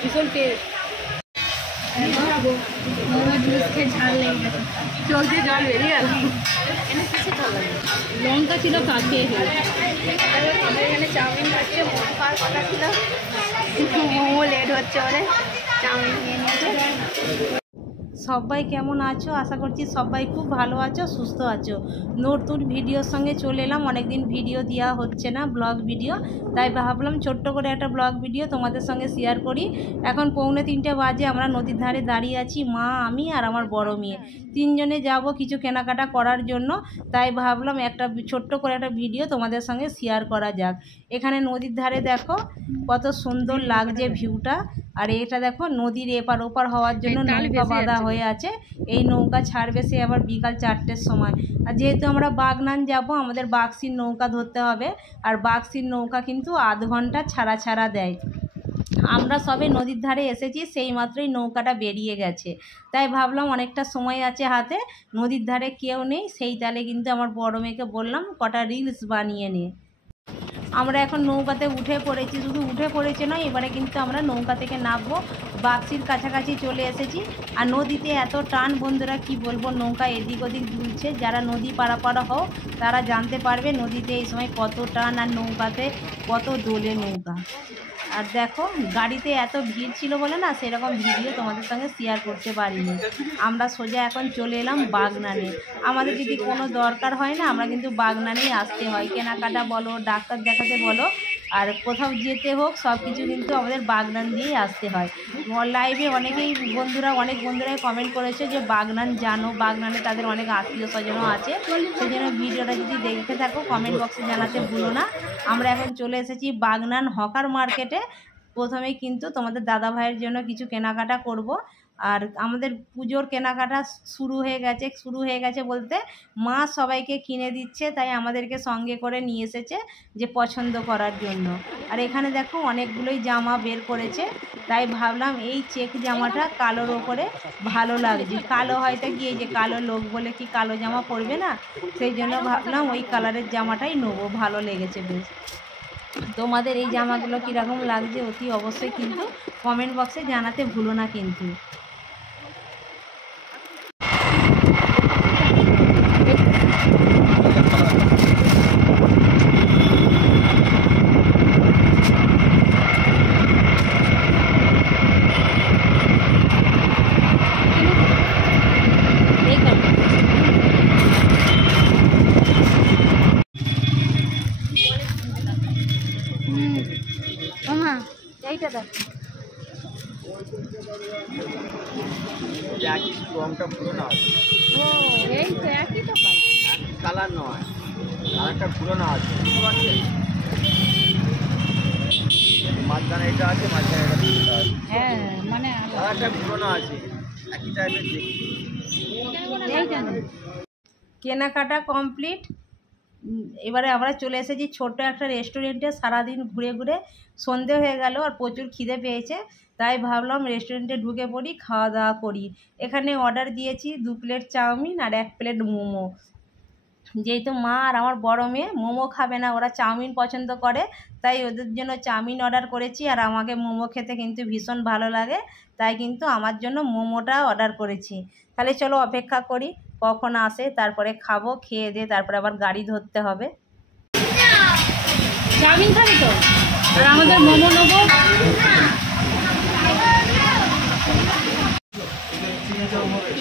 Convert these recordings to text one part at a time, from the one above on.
ভীষণ টেস্ট। ঝাল লেগে গেছে, চোখ দিয়ে জল বেরিয়ে গেল। লঙ্কা ছিল কাকে এখানে চাউমিন খাচ্ছে, মোমো খাওয়ার কথা ছিল, মোমো লেট হচ্ছে ওরে, চাউমিন নিয়ে নিয়েছে। সবাই কেমন আছো? আশা করছি সবাই খুব ভালো আছো, সুস্থ আছো। নতুন ভিডিওর সঙ্গে চলে এলাম। অনেকদিন ভিডিও দেওয়া হচ্ছে না, ব্লগ ভিডিও, তাই ভাবলাম ছোট্ট করে একটা ব্লগ ভিডিও তোমাদের সঙ্গে শেয়ার করি। এখন 2:45 বাজে, আমরা নদীর ধারে দাঁড়িয়ে আছি, মা, আমি আর আমার বড় মেয়ে, তিনজনে যাব কিছু কেনাকাটা করার জন্য। তাই ভাবলাম একটা ছোট্ট করে একটা ভিডিও তোমাদের সঙ্গে শেয়ার করা যাক। এখানে নদীর ধারে দেখো কত সুন্দর লাগছে ভিউটা। আর এটা দেখো নদীর এপার ওপার হওয়ার জন্য নৌকা বাঁধা হয়ে আছে। এই নৌকা ছাড়বে সে আবার বিকাল 4টের সময়। আর যেহেতু আমরা বাগনান যাব, আমাদের বাক্সির নৌকা ধরতে হবে। আর বাক্সির নৌকা কিন্তু আধ ঘন্টা ছাড়া ছাড়া দেয়। আমরা সবে নদীর ধারে এসেছি, সেই মাত্রই নৌকাটা বেরিয়ে গেছে। তাই ভাবলাম অনেকটা সময় আছে হাতে, নদীর ধারে কেউ নেই, সেই তালে কিন্তু আমার বড় মেয়েকে বললাম কটা রিলস বানিয়ে নে। আমরা এখন নৌকাতে উঠে পড়েছি, শুধু উঠে পড়েছে নয়, এবারে কিন্তু আমরা নৌকা থেকে নামবো। বাক্সির কাছাকাছি চলে এসেছি। আর নদীতে এত টান বন্ধুরা, কি বলবো, নৌকা এদিক ওদিক দুলছে। যারা নদী পারাপার হও তারা জানতে পারবে নদীতে এই সময় কত টান, আর নৌকাতে কত দোলে নৌকা। আর দেখো গাড়িতে এত ভিড় ছিল বলে না সেরকম ভিডিও তোমাদের সঙ্গে শেয়ার করতে পারিনি। আমরা সোজা এখন চলে এলাম বাগনানে। আমাদের যদি কোনো দরকার হয় না, আমরা কিন্তু বাগনানেই আসতে হয়, কেনাকাটা বলো, ডাক্তার দেখাতে বলো, আর কোথাও যেতে হোক, সব কিছু কিন্তু আমাদের বাগনান দিয়েই আসতে হয়। লাইভে অনেক বন্ধুরাই কমেন্ট করেছে যে বাগনান জানো, বাগনানে তাদের অনেক আত্মীয় স্বজনও আছে। সেই জন্য ভিডিওটা যদি দেখে থাকো কমেন্ট বক্সে জানাতে ভুলো না। আমরা এখন চলে এসেছি বাগনান হকার মার্কেটে। প্রথমেই কিন্তু তোমাদের দাদা ভাইয়ের জন্য কিছু কেনাকাটা করব। আর আমাদের পুজোর কেনাকাটা শুরু হয়ে গেছে বলতে মা সবাইকে কিনে দিচ্ছে, তাই আমাদেরকে সঙ্গে করে নিয়ে এসেছে যে পছন্দ করার জন্য। আর এখানে দেখো অনেকগুলোই জামা বের করেছে, তাই ভাবলাম এই চেক জামাটা কালোর ওপরে ভালো লাগছে। কালো হয়তো কি এই যে কালো লোক বলে কি কালো জামা পরবে না, সেই জন্য ভাবলাম ওই কালারের জামাটাই নেবো, ভালো লেগেছে বেশ। তোমাদের এই জামাগুলো কীরকম লাগছে অতি অবশ্যই কিন্তু কমেন্ট বক্সে জানাতে ভুলো না কিন্তু। এইটা দেখ, রংটা পুরোনো আছে। ও এই তো একই তো কালার নয়, কালারটা পুরোনো আছে। মাঝখানে এটা আছে, মাঝখানে এটা আছে। হ্যাঁ মানে কালারটা পুরোনো আছে, একই টাইপের দেখি। কেনাকাটা কমপ্লিট। এবারে আমরা চলে এসেছি ছোট্ট একটা রেস্টুরেন্টে। সারাদিন ঘুরে ঘুরে সন্ধে হয়ে গেল আর প্রচুর খিদে পেয়েছে, তাই ভাবলাম রেস্টুরেন্টে ঢুকে পড়ি, খাওয়া দাওয়া করি। এখানে অর্ডার দিয়েছি 2 প্লেট চাউমিন আর 1 প্লেট মোমো। যেহেতু মা আর আমার বড় মেয়ে মোমো খাবে না, ওরা চাউমিন পছন্দ করে, তাই ওদের জন্য চাউমিন অর্ডার করেছি। আর আমাকে মোমো খেতে কিন্তু ভীষণ ভালো লাগে, তাই কিন্তু আমার জন্য মোমোটা অর্ডার করেছি। তাহলে চলো অপেক্ষা করি কখন আসে, তারপরে খাবো, খেয়ে দিয়ে তারপরে আবার গাড়ি ধরতে হবে। চাউমিন খাবি তো, আর আমাদের মোমো নেবো।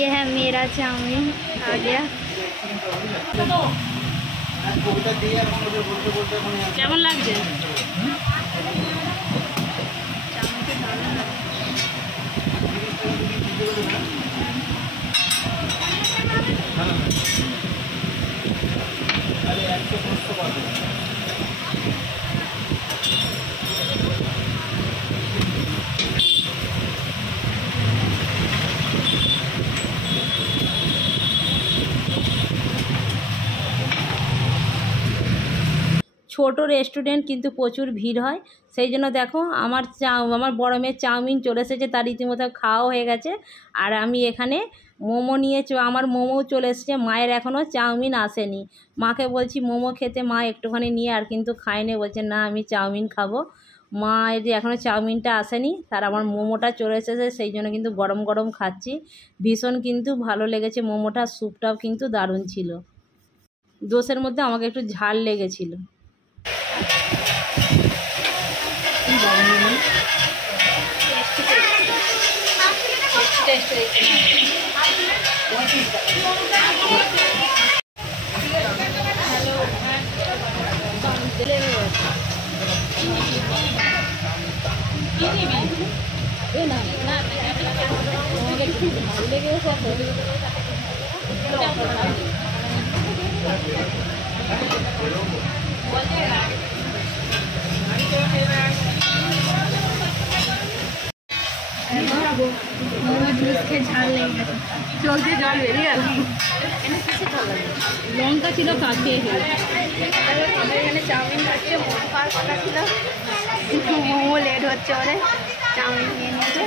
ये है मेरा चाउमीन आ गया। কেমন লাগছে? ছোট রেস্টুরেন্ট কিন্তু প্রচুর ভিড় হয়, সেই জন্য দেখো আমার বড় মেয়ের চাউমিন চলে এসেছে, তার রীতিমতো খাওয়া হয়ে গেছে। আর আমি এখানে মোমো নিয়ে আমার মোমো চলে এসেছে, মায়ের এখনও চাউমিন আসেনি। মাকে বলছি মোমো খেতে, মা একটুখানি নিয়ে, আর কিন্তু খায়নি, বলছে না আমি চাউমিন খাবো। মা এই যে এখনও চাউমিনটা আসেনি, তার আমার মোমোটা চলে এসেছে, সেই জন্য কিন্তু গরম গরম খাচ্ছি। ভীষণ কিন্তু ভালো লেগেছে মোমোটা, স্যুপটাও কিন্তু দারুণ ছিল। দোসের মধ্যে আমাকে একটু ঝাল লেগেছিল। লঙ্কা ছিল কাছে, এখানে চাউমিন খাচ্ছে, মোমো খাওয়ার কথা ছিল, মোমো লেট হচ্ছে ওরে, চাউমিন নিয়ে নিয়েছে।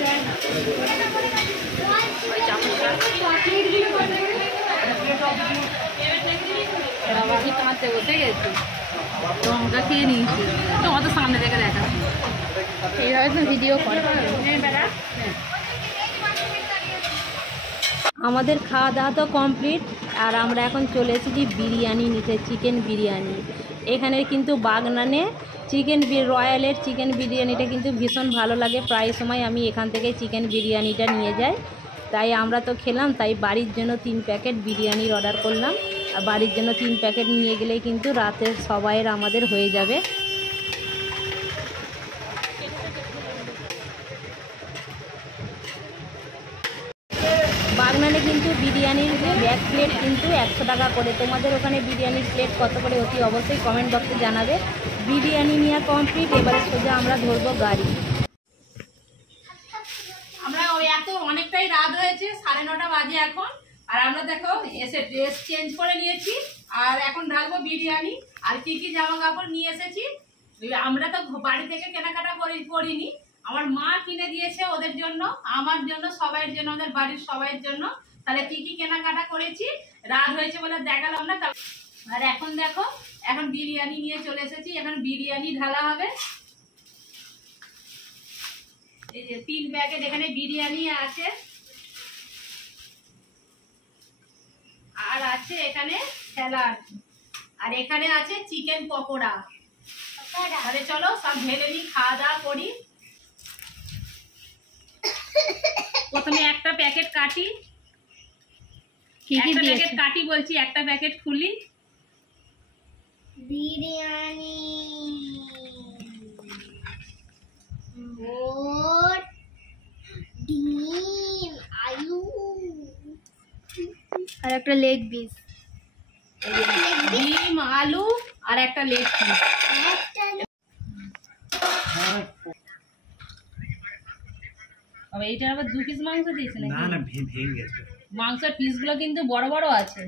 বাবাকে কাঁদতে বসে গেছি, লঙ্কা খেয়ে নিয়েছি, তোমার তো সামনে থেকে দেখা, এইভাবে তো ভিডিও করে। আমাদের খাওয়া দাওয়া তো কমপ্লিট, আর আমরা এখন চলে এসেছি বিরিয়ানি নিতে, চিকেন বিরিয়ানি। এখানে কিন্তু বাগনানে রয়্যালের চিকেন বিরিয়ানিটা কিন্তু ভীষণ ভালো লাগে, প্রায় সময় আমি এখান থেকে চিকেন বিরিয়ানিটা নিয়ে যাই। তাই আমরা তো খেলাম, তাই বাড়ির জন্য 3 প্যাকেট বিরিয়ানির অর্ডার করলাম, আর বাড়ির জন্য 3 প্যাকেট নিয়ে গেলেই কিন্তু রাতের সবাইয়ের আমাদের হয়ে যাবে। বাগনানে কিন্তু বিরিয়ানির এক প্লেট কিন্তু 100 টাকা করে। তোমাদের ওখানে বিরিয়ানির প্লেট কত করে অতি অবশ্যই কমেন্ট বক্সে জানাবে। বিরিয়ানি নেওয়া কমপ্লিট, এবারে সোজা আমরা ধরবো গাড়ি। আমরা অনেকটাই রাত হয়েছে, 9:30 বাজে এখন, আর আমরা দেখো এসে ড্রেস চেঞ্জ করে নিয়েছি, আর এখন ঢালবো বিরিয়ানি। আর কি কি জামা কাপড় নিয়ে এসেছি, আমরা তো বাড়ি থেকে কেনাকাটা করিনি, আমার মা কিনে দিয়েছে ওদের জন্য, আমার জন্য, সবাইয়ের জন্য, ওদের বাড়ির সবাইয়ের জন্য। তাহলে কি কি কেনাকাটা করেছি, রাত হয়েছে বলে দেখালাম না। আর এখন দেখো, এখন বিরিয়ানি নিয়ে চলে এসেছি, এখন বিরিয়ানি ঢালা হবে। এই যে 3 প্যাকেট এখানে বিরিয়ানি আছে, আর আছে এখানে স্যালাড, আর এখানে আছে চিকেন পকোড়া। তাহলে চলো সব ঢেলে নিই, খাওয়া দাওয়া করি। প্রথমে একটা প্যাকেট কাটি, একটা প্যাকেট কাটি বলছি, একটা প্যাকেট খুলি। বিরিয়ানি, ডিম, আলু, আর একটা লেগ পিস। ডিম, আলু, আর একটা লেগ পিস। এইটার আবার 2 পিস মাংস দিয়েছে নাকি? না না, ভেঙে গেছে। মাংসের পিসগুলো কিন্তু বড় বড় আছে।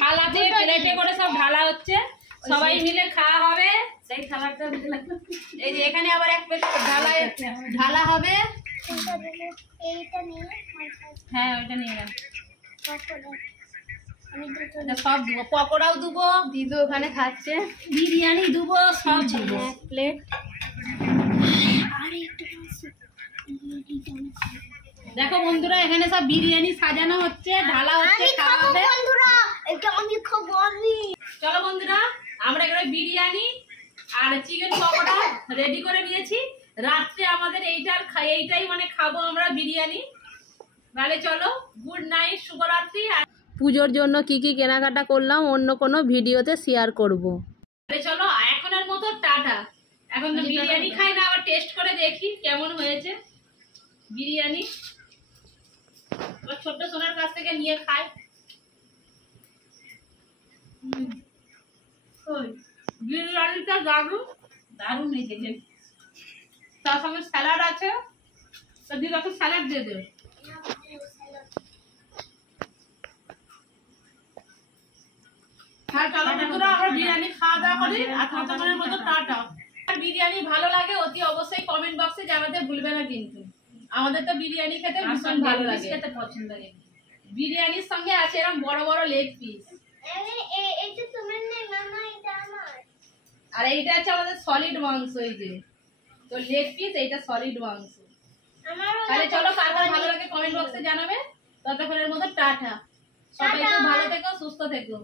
থালাতে প্লেটে করে সব ঢালা হচ্ছে, সবাই মিলে খাওয়া হবে। সেই থালাটা এই যে এখানে আবার এক প্লেট ঢালা হবে। হ্যাঁ ওইটা নিয়ে নেন, সব দেবো, পকোড়াও দেবো, দিদু ওখানে খাচ্ছে, বিরিয়ানি দেবো, সব দেবো। এক প্লেট। দেখো বন্ধুরা, এখানে সব বিরিয়ানি সাজানো হচ্ছে, ঢালা হচ্ছে, খাওয়া হবে। চলো বন্ধুরা, আমরা এখানে বিরিয়ানি আর চিকেন পকোড়া রেডি করে নিয়েছি। রাত্রে আমাদের এইটাই মানে খাবো আমরা, বিরিয়ানি। তাহলে চলো, গুড নাইট, শুভরাত্রি। আর পুজোর জন্য কি কি কেনাকাটা করলাম অন্য কোনো ভিডিওতে শেয়ার করব। তাহলে চলো এখনের মতো টাটা। এখন তো বিরিয়ানি খাই না, আবার টেস্ট করে দেখি কেমন হয়েছে বিরিয়ানি। ছোট্ট সোনার কাছ থেকে নিয়ে খাই। বিরিয়ানিটা দারুণ দারুণ হয়েছে। তার সঙ্গে স্যালাড আছে, তো দিদা একটু স্যালাড দিয়ে দেবে। হ্যাঁ চলো বন্ধুরা, আমরা বিরিয়ানি খাওয়া দাওয়া করি, আর ততক্ষণের মতো টাটা। বিরিয়ানি ভালো লাগে অতি অবশ্যই কমেন্ট বক্সে জানাতে ভুলবে না কিন্তু। আমাদের তো বিরিয়ানি খেতে ভীষণ ভালো লাগে, খেতে পছন্দ লাগে। বিরিয়ানির সঙ্গে আছে এরকম বড় বড় লেগ পিস। এটা তোমার না মামা, এটা আমার। আর এইটা আছে আমাদের সলিড মাংস, এই যে তো লেগ পিস, এইটা সলিড মাংস। তাহলে চলো, কার কার ভালো লাগে কমেন্ট বক্সে জানাবে। ততক্ষণের মধ্যে টাটা, সবাই খুব ভালো থেকো, সুস্থ থেকো।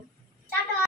টাটা।